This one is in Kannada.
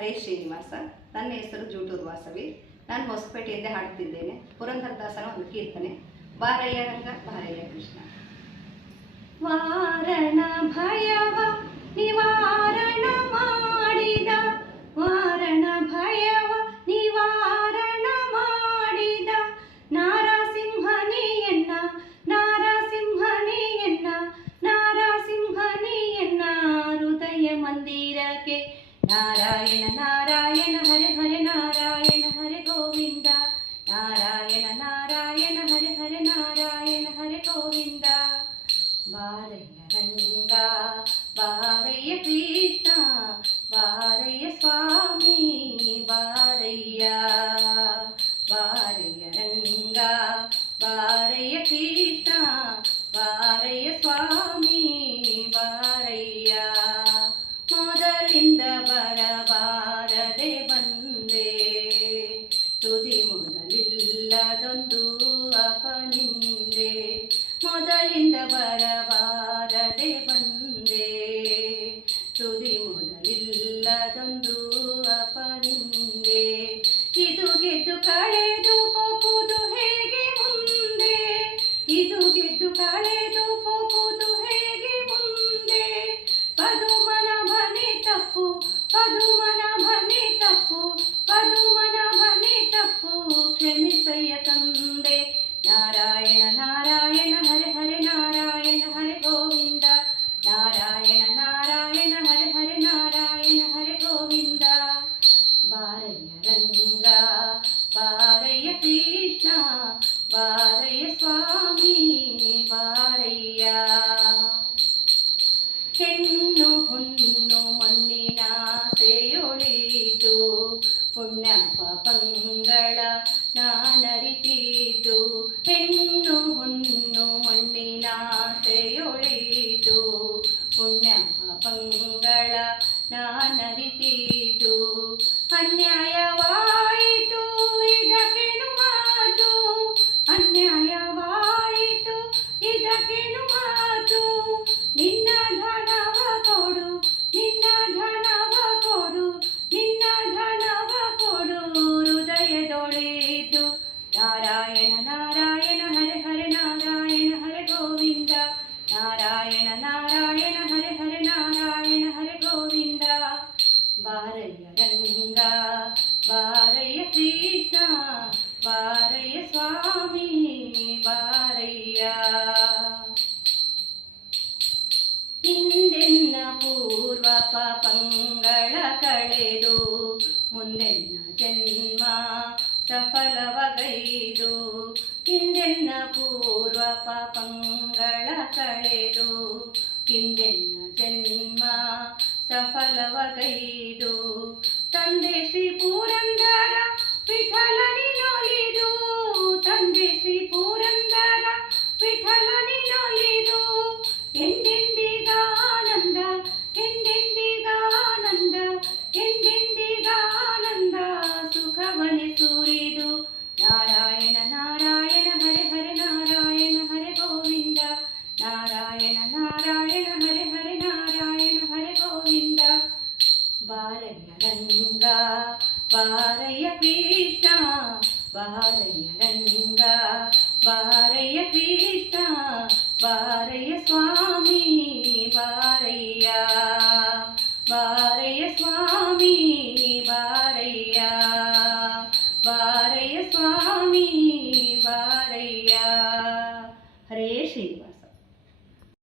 ಹರೇ ಶ್ರೀನಿವಾಸ. ನನ್ನ ಹೆಸರು ಜೂಟೂರ್ ವಾಸವಿ ನಾನು ಹೊಸಪೇಟೆಯಿಂದ ಹಾಡ್ತಿದ್ದೇನೆ ಪುರಂದರದಾಸನ ಒಂದು ಕೀರ್ತನೆ. ಬಾರಯ್ಯ ರಂಗ, ಬಾರಯ್ಯ ಕೃಷ್ಣ. ವಾರಣ ಭಯವ ನಿವಾರಣ வாரைய கிருஷ்ணா வாரைய சுவாமி வாரையா வாரைய ரங்கா வாரைய கிருஷ்ணா வாரைய சுவாமி ಕಳೆದು ಪೋಪುದು ಹೇಗೆ ಮುಂದೆ? ಇದು ಗೆದ್ದು ಕಳೆದು ಪೋಪುದು ಹೇಗೆ ಮುಂದೆ? ಪದುಮನ ಮನೆ ತಪ್ಪು, ಪದುಮನ ಮನೆ ತಪ್ಪು, ಪದುಮನ ಮನೆ ತಪ್ಪು. ಕ್ಷಮಿಸಯ್ಯ ತಂದೆ, ನಾರಾಯಣ ನಾರಾಯಣ, ಹರೆ ಹರೆ ನಾರಾಯಣ, ಹರೆ ಗೋವಿಂದ. ನಾರಾಯಣ ನಾರಾಯಣ, ಹರೆ ಹರೆ ನಾರಾಯಣ, ಹರೆ ಗೋವಿಂದ. ಬಾರಯ್ಯ ರಂಗ ಕೃಷ್ಣ ಬಾರಯ್ಯ ಸ್ವಾಮಿ, ಬಾರಯ್ಯ. ಹೆಣ್ಣು ಹುಣ್ಣು ಮಣ್ಣಿನ ಸೆಯೊಳಿತು ಪುಣ್ಯ ಪಂಗಳ ನಾನರಿತಿದ್ದು ಹೆಣ್ಣು ಹುಣ್ಣು ಮಣ್ಣಿನ ಸೆಯೊಳಿತು ಪುಣ್ಯ ಪಂಗಳ ನಾನರಿತಿದ್ದು ಬಾರಯ್ಯ ಸ್ವಾಮಿ ಬಾರಯ್ಯ ಹಿಂದೆನ್ನ ಪೂರ್ವ ಪಾಪಂಗಳ ಕಳೆದು ಮುಂದೆನ್ನ ಜನ್ಮ ಸಫಲವಗೈದು ಹಿಂದೆನ್ನ ಪೂರ್ವ ಪಾಪಂಗಳ ಕಳೆದು ಹಿಂದೆನ್ನ ಜನ್ಮ ಸಫಲವಗೈದು ತಂದೆ ಶ್ರೀ ಪುರಂದರ రంగా వారయ్య కృష్ణ వారయ్య రంగా వారయ్య కృష్ణ వార